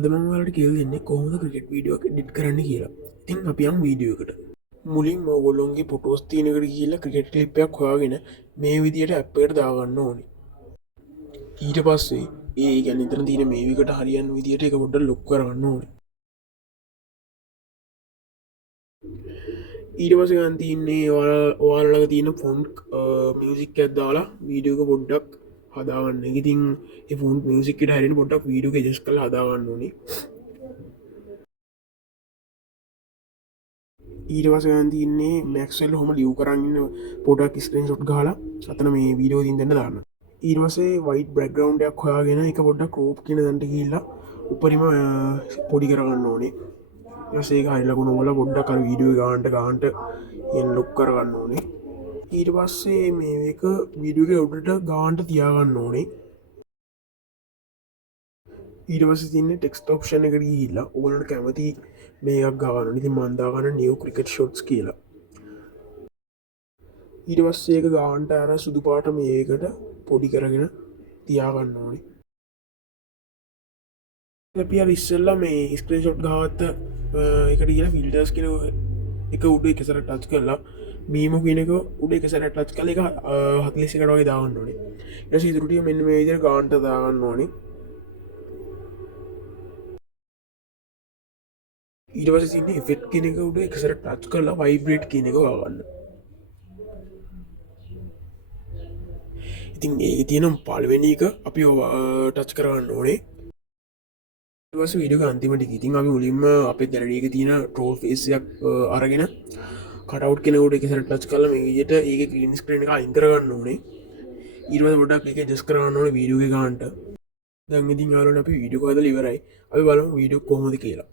අද මම ඔයාලට කියලා දෙන්නේ කොහොමද ක්‍රිකට් වීඩියෝ එක එඩිට් කරන්න කියලා. ඉතින් අපි යමු වීඩියෝ එකට. මුලින්ම ඔයගොල්ලෝගේ ෆොටෝස් තියෙන එකට ගිහිල්ලා ක්‍රිකට් ක්ලිප් එකක් හොයාගෙන මේ විදියට ඇප් එකට දාගන්න ඕනේ. ඊට පස්සේ ඒ කියන්නේ එතන තියෙන මේ විකට හරියන විදියට ඒක පොඩ්ඩක් ලොක් කරගන්න ඕනේ. ඊට පස්සේ ගන්න තියෙන්නේ ඔයාලගේ තියෙන ෆොන්ට් මියුසික් එකක් දාලා වීඩියෝ එක පොඩ්ඩක් හදාගන්න. ඉතින් ඒ ෆොන්ට් මියුසික් එකට හැරෙන්න පොඩ්ඩක් වීඩියෝ එක ඇඩ්ජස්ට් කරලා හදාගන්න ඕනේ. ඊට පස්සේ ගන්න තියෙන්නේ මැක්ස්වෙල් හොම ලියු කරන්න පොඩක් ස්ක්‍රීන්ෂොට් ගහලා අතන මේ වීඩියෝ තින් දෙන්න දාන්න. ඊට පස්සේ වයිට් බෑග්ග්‍රවුන්ඩ් එකක් හොයාගෙන ඒක පොඩ්ඩක් ක්‍රොප් කියන තැනට ගිහිල්ලා උඩරිම පොඩි කරගන්න ඕනේ. ඊට පස්සේ ඒක හරිය ලකුණු වල පොඩ්ඩක් අර වීඩියෝ ගානට එන් ලොක් කරගන්න ඕනේ. ඊට පස්සේ මේක වීඩියෝ එක උඩට ගානට තියාගන්න ඕනේ. ඊට පස්සේ තියෙන්නේ ටෙක්ස්ට් ඔප්ෂන් එකට ගිහිල්ලා ඕගොල්ලන්ට කැමති මේකක් ගන්න. ඉතින් මම දාගන්න නිව් ක්‍රිකට් ෂොට්ස් කියලා. ඊට පස්සේ ඒක ගානට අර සුදු පාට මේකට පොඩි කරගෙන තියාගන්න ඕනේ. අපි අර ඉස්සෙල්ලා මේ ස්ක්‍රීන්ෂොට් ගහත් එකට ගිහලා ෆිල්ටර්ස් කියන එක උඩ එක සැරයක් ටච් කරලා මීමු කියන එක උඩ එක සැරයක් ටච් කරලා ඒක 40 එකට වගේ දාගන්න ඕනේ. ඊට පස්සේ ඉතුරු ටික මෙන්න මේ විදිහට ගානට දාගන්න ඕනේ. ඊට පස්සේ තියෙන්නේ ඉෆෙක්ට් කියන එක උඩ එක සැරයක් ටච් කරලා වයිබ්‍රේට් කියන එක වගන්න. ඉතින් ඒක තියෙන පළවෙනි එක අපි ටච් කරගන්න ඕනේ. ඊට පස්සේ වීඩියෝ එක අන්තිමට ඉතින් අපි මුලින්ම අපේ ගැලරි එකේ තියෙන ට්‍රෝල් ෆේස් එකක් අරගෙන කට් අවුට් කෙනෙකුට එක සැරයක් ටච් කරලා මේ විදිහට ඒකේ ග්‍රීන් ස්ක්‍රීන් එක අයින් කරගන්න ඕනේ. ඊට පස්සේ පොඩ්ඩක් ඒක ඇඩ්ජස්ට් කරගන්න ඕනේ වීඩියෝ එක ගන්නට. දැන් ඉතින් යාළුවනේ අපි වීඩියෝ එක හදලා ඉවරයි. අපි බලමු වීඩියෝ කොහොමද කියලා.